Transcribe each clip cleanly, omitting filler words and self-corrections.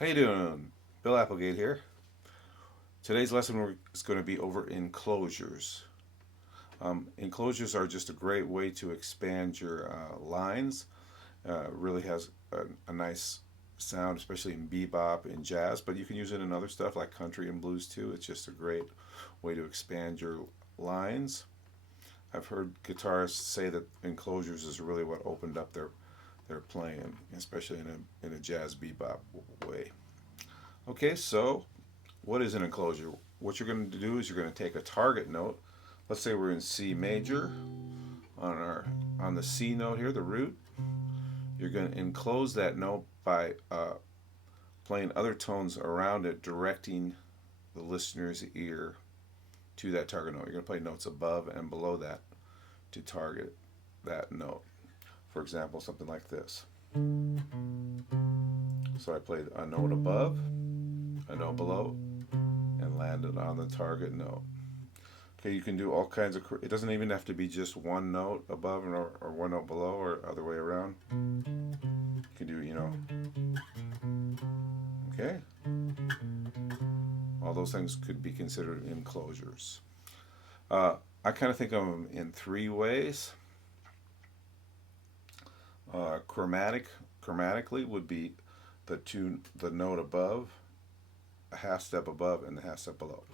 How you doing? Bill Applegate here. Today's lesson is going to be over enclosures. Enclosures are just a great way to expand your lines. Really has a nice sound, especially in bebop and jazz, but you can use it in other stuff like country and blues too. It's just a great way to expand your lines. I've heard guitarists say that enclosures is really what opened up their playing, especially in a jazz bebop way. Okay, so what is an enclosure? What you're going to do is you're going to take a target note. Let's say we're in C major on the C note here, the root. You're going to enclose that note by playing other tones around it, directing the listener's ear to that target note. You're going to play notes above and below that to target that note. For example, something like this. So I played a note above, a note below, and landed on the target note. Okay, you can do all kinds of. It doesn't even have to be just one note above or one note below or other way around. You can do, okay. All those things could be considered enclosures. Uh, I kind of think of them in three ways. Chromatically would be the note above, a half step above, and a half step below.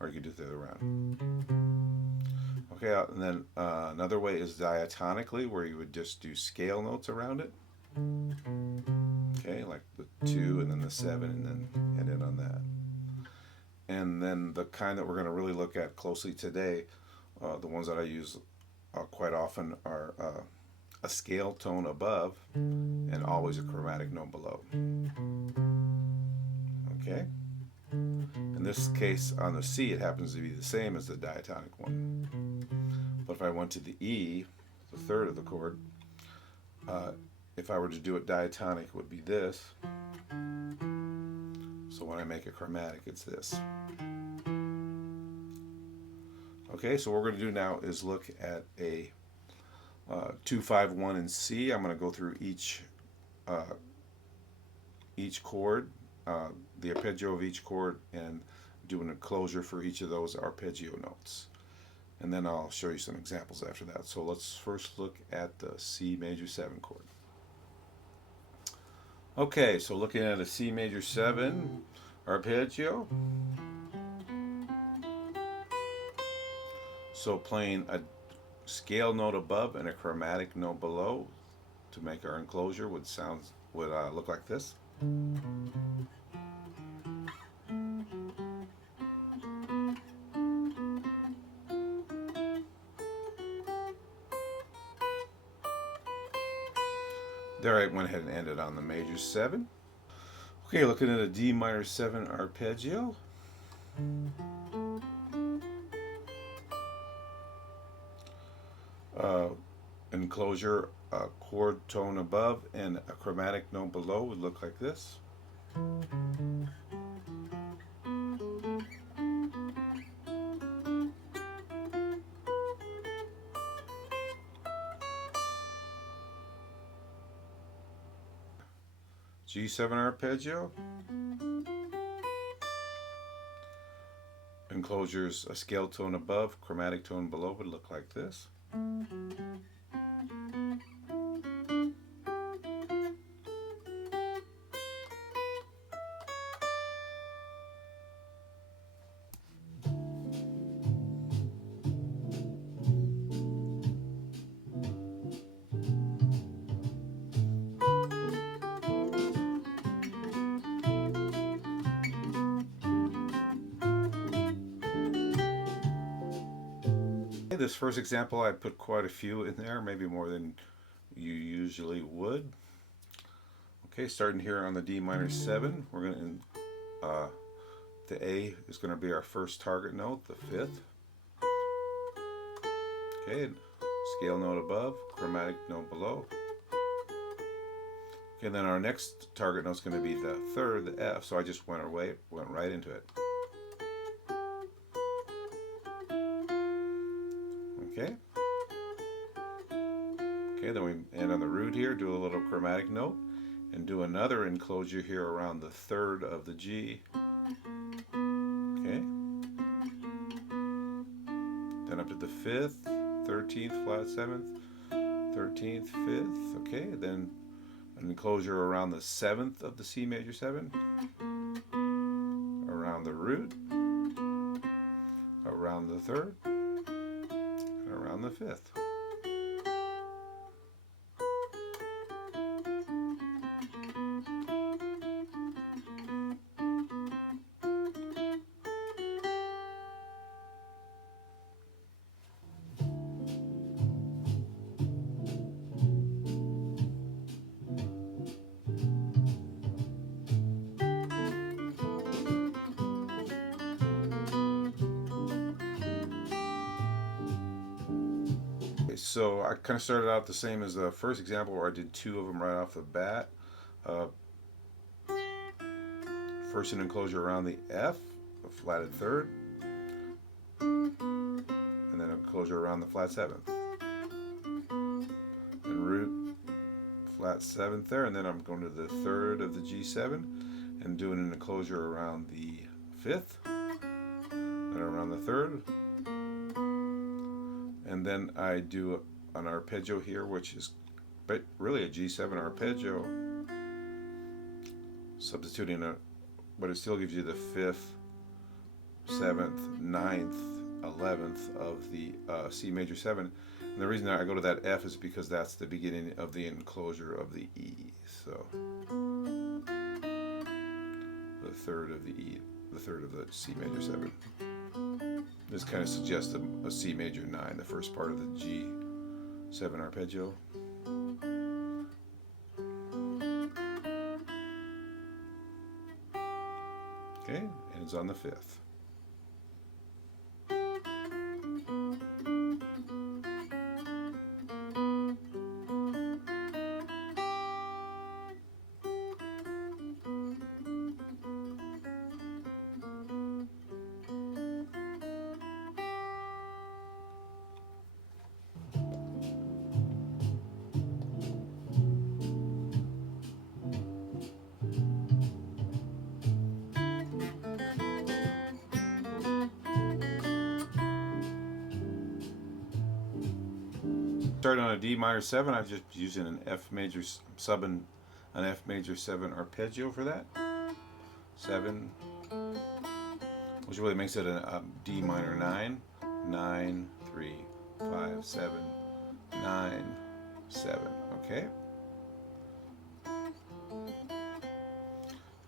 Or you could do it the other way around. Okay, and then another way is diatonically, where you would just do scale notes around it. Okay, like the 2 and then the 7 and then end it on that. And then the kind that we're going to really look at closely today, the ones that I use quite often are a scale tone above and always a chromatic note below. Okay? In this case, on the C, it happens to be the same as the diatonic one. But if I went to the E, the third of the chord, if I were to do it diatonic, it would be this. So when I make a chromatic, it's this. Okay, so what we're going to do now is look at a 2-5-1 in C. I'm going to go through each chord, the arpeggio of each chord, and do an enclosure for each of those arpeggio notes. And then I'll show you some examples after that. So let's first look at the C major 7 chord. Okay, so looking at a C major 7 arpeggio. So playing a scale note above and a chromatic note below to make our enclosure would look like this. There I went ahead and ended on the major 7. Okay, looking at a D minor 7 arpeggio. Uh, Enclosure, a chord tone above and a chromatic note below would look like this. G7 arpeggio. Enclosures, a scale tone above, chromatic tone below would look like this. This first example, I put quite a few in there, maybe more than you usually would. Okay, starting here on the D minor 7, we're going to, the A is going to be our first target note, the 5th. Okay, scale note above, chromatic note below. Okay, and then our next target note is going to be the 3rd, the F, so I just went right into it. Okay. Okay, then we end on the root here, do a little chromatic note, and do another enclosure here around the third of the G. Okay. Then up to the fifth, 13th, flat 7th, 13th, 5th. Okay. Then an enclosure around the 7th of the C major 7, around the root, around the 3rd, and around the 5th. So I kind of started out the same as the first example where I did two of them right off the bat. Uh, First an enclosure around the F, the flatted 3rd, and then an enclosure around the flat 7th. And root, flat 7th there, and then I'm going to the 3rd of the G7 and doing an enclosure around the 5th, then around the 3rd, and then I do an arpeggio here, which is really a G7 arpeggio, substituting but it still gives you the 5th, 7th, 9th, 11th of the C major 7. And the reason I go to that F is because that's the beginning of the enclosure of the E. So the 3rd of the E, the 3rd of the C major 7. This kind of suggests a C major 9, the first part of the G7 arpeggio. Okay, ends on the 5th. Starting on a D minor 7, I'm just using an F major, subbing an F major 7 arpeggio for that. 7, which really makes it a D minor 9. 9, 3, 5, 7, 9, 7. Okay?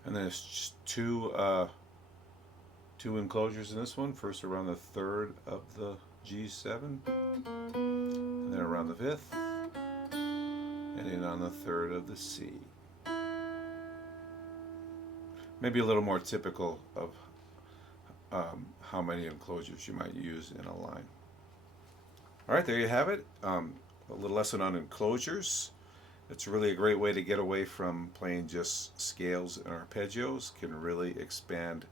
And then it's just two enclosures in this one. First around the 3rd of the G7. Then around the 5th, and then on the 3rd of the C. Maybe a little more typical of how many enclosures you might use in a line. All right, there you have it. A little lesson on enclosures. It's really a great way to get away from playing just scales and arpeggios. Can really expand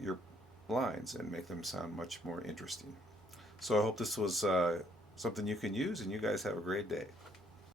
your lines and make them sound much more interesting. So I hope this was something you can use, and you guys have a great day.